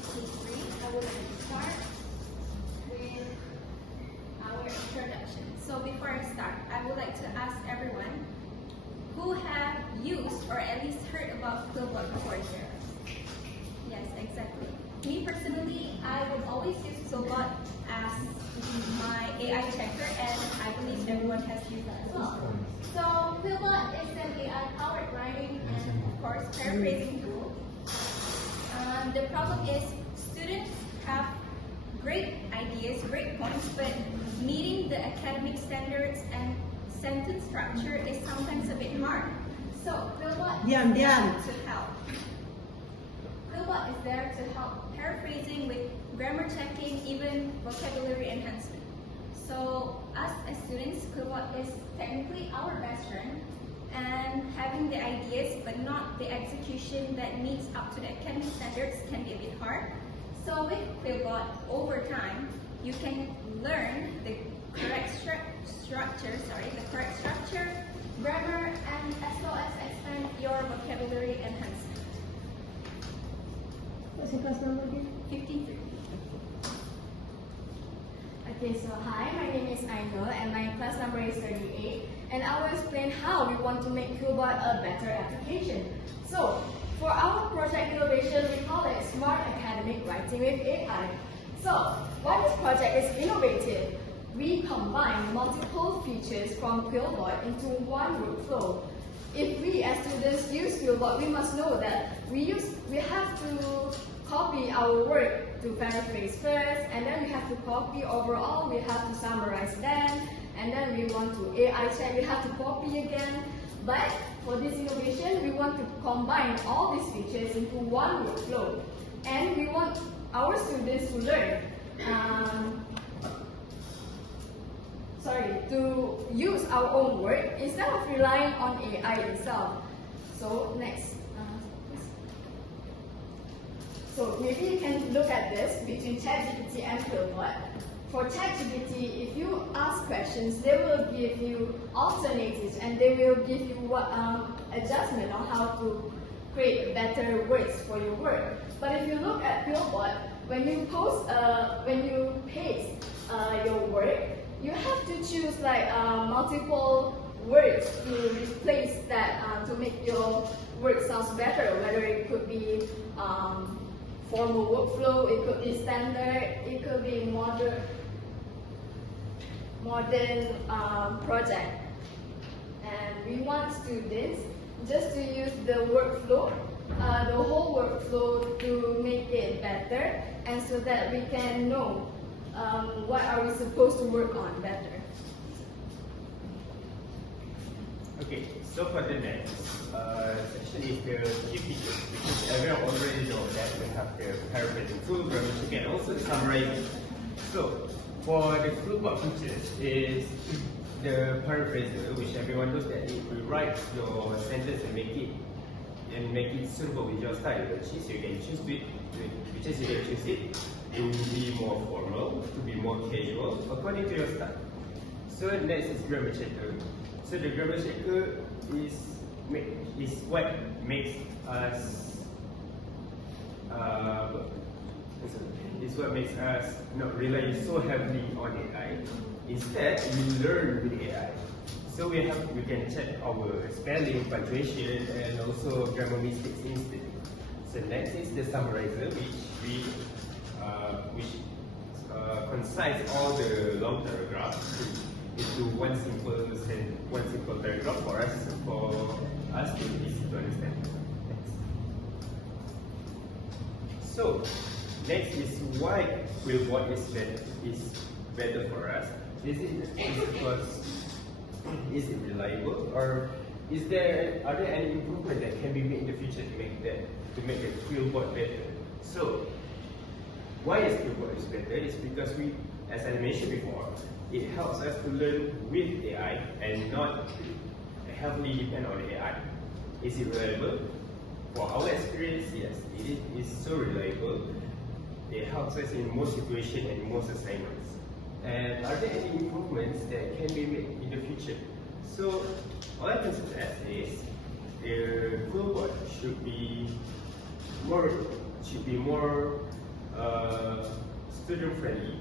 53, I would like to start with our introduction. So before I start, I would like to ask everyone who have used or at least heard about Quillbot before here. Yes, exactly. Me personally, I would always use Quillbot as my AI checker, and I believe everyone has used that as well. So Quillbot is an AI-powered writing and, of course, paraphrasing tool. The problem is students have great ideas, great points, but meeting the academic standards and sentence structure is sometimes a bit hard. So Quillbot is there to help. Quillbot is there to help paraphrasing with grammar checking, even vocabulary enhancement. So us as students, Quillbot is technically our best friend, and having the ideas but not the execution that meets up to the academic standards can be a bit hard. So with Quillbot, over time, you can learn the correct structure, grammar, and as well as expand your vocabulary enhancement. What's your class number again? 53. Okay, so hi, my name is AINUL and my class number is 38, and I will explain how we want to make Quillbot a better application. So, for our project innovation, we call it Smart Academic Writing with AI. So, why this project is innovative? We combine multiple features from Quillbot into one workflow. If we as students use Quillbot, we must know that we have to copy our work to paraphrase first, and then we have to copy overall, we have to summarize then, and then we want to AI check, we have to copy again. But for this innovation, we want to combine all these features into one workflow, and we want our students to learn to use our own work instead of relying on AI itself. So next. So maybe you can look at this between ChatGPT and Quillbot. For ChatGPT, if you ask questions, they will give you alternatives and they will give you adjustment on how to create better words for your work. But if you look at Quillbot, when you paste your work, you have to choose like multiple words to replace that to make your work sounds better. Whether it could be formal workflow, it could be standard, it could be modern project. And we want students just to use the workflow, the whole workflow to make it better, and so that we can know what are we supposed to work on better. Okay, so for the next section is the key features, because everyone already knows that we have the paraphrasing tool, grammar check, and also the summarizing. So for the Quillbot features is the paraphraser, which everyone knows that if you write your sentence and make it suitable with your style, which is you can choose it to be more formal, to be more casual, according to your style. So next is grammar checker. So the grammar checker is what makes not rely so heavily on AI. Instead, we learn with AI. So we can check our spelling, punctuation, and also grammar mistakes instantly. So next is the summarizer, which concise all the long paragraphs into one simple paragraph for us to easy to understand. So next is why Quillbot is better for us. Is it because is it reliable, or are there any improvement that can be made in the future to make the Quillbot better? So why is Quillbot better? It's because as I mentioned before, it helps us to learn with AI and not heavily depend on AI. Is it reliable? For our experience, yes, it is so reliable. It helps us in most situations and most assignments. And are there any improvements that can be made in the future? So all I can suggest is the Quillbot should be more student friendly.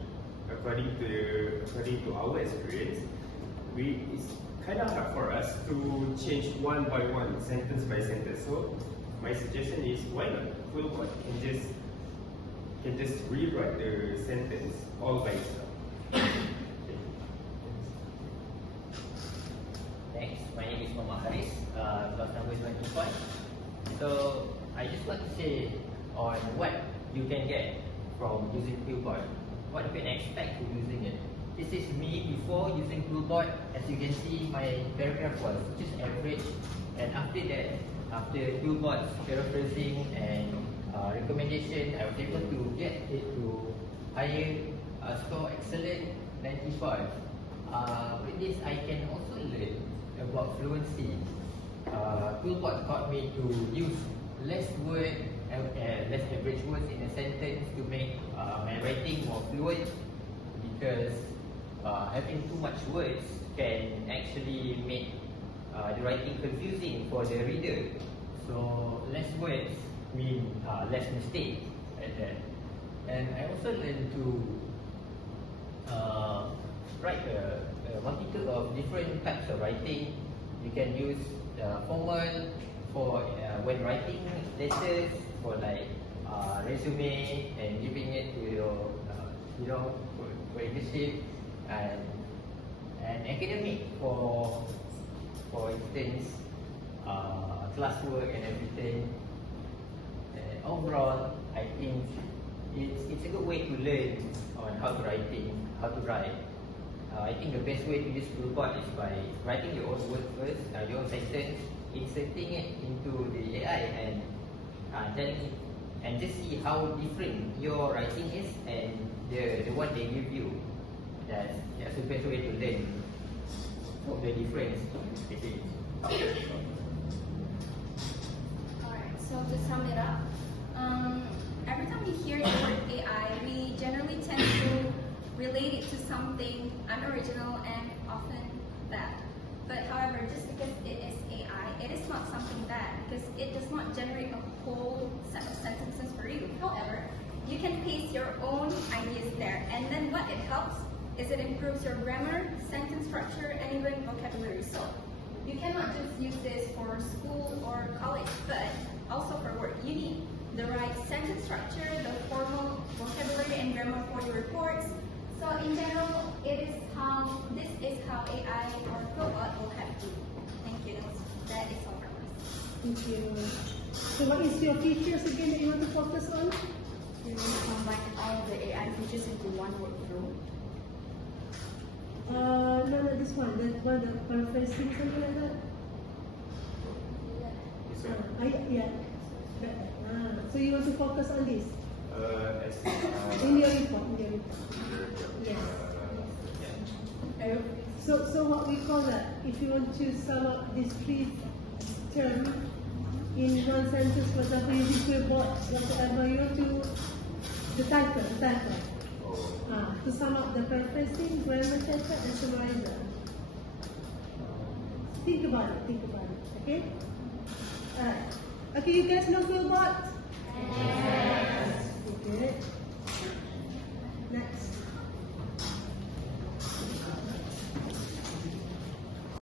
According to our experience, it's kind of hard for us to change one by one, sentence by sentence. So my suggestion is, why not Quillbot can just rewrite the sentence all by itself. Thanks. My name is MUHAMAD. Class number is 25. So I just want to say on what you can get from using Quillbot. What you can expect from using it. This is me before using Quillbot. As you can see, my paragraph was just average. And after that, after Quillbot's paraphrasing and recommendation, I was able to get it to higher score excellent 95. With this, I can also learn about fluency. Quillbot taught me to use less average words in a sentence to make my writing more fluent, because having too much words can actually make the writing confusing for the reader. So less words mean less mistakes at that. And I also learned to write a multitude of different types of writing. You can use formal for when writing letters, for like resume and giving it to your for internship, and academic for instance classwork and everything. And overall, I think it's a good way to learn on how to write. I think the best way to use Quillbot is by writing your own words first, your own sentence, inserting it into the AI and telling it, and just see how different your writing is and the one they give you. That's the best way to learn of the difference. Alright, so to sum it up, every time we hear the word AI, we generally tend to relate it to something unoriginal and often bad. But however, just because it is AI, it is not something bad, because it does not generate a whole set of sentences for you. However, you can paste your own ideas there, and then what it helps is it improves your grammar, sentence structure, and even vocabulary. So you cannot just use this for school or college, but also for work. You need the right sentence structure, the formal vocabulary and grammar for your reports. So in general, this is how AI or Quillbot will help you. Thank you. That is all from us. Thank you. So what is your features again that you want to focus on? You combine all the AI features into one workflow. No, this one, the conferencing, something like that. Yeah. So you want to focus on this in your report. Yes. So what we call that? If you want to sum up these three terms in one sentence, for example, using Quillbot, whatever you want to, the title. To sum up the paraphrasing, grammar chapter, and summarizer. Think about it, okay? Alright. Okay, you guys know Quillbot?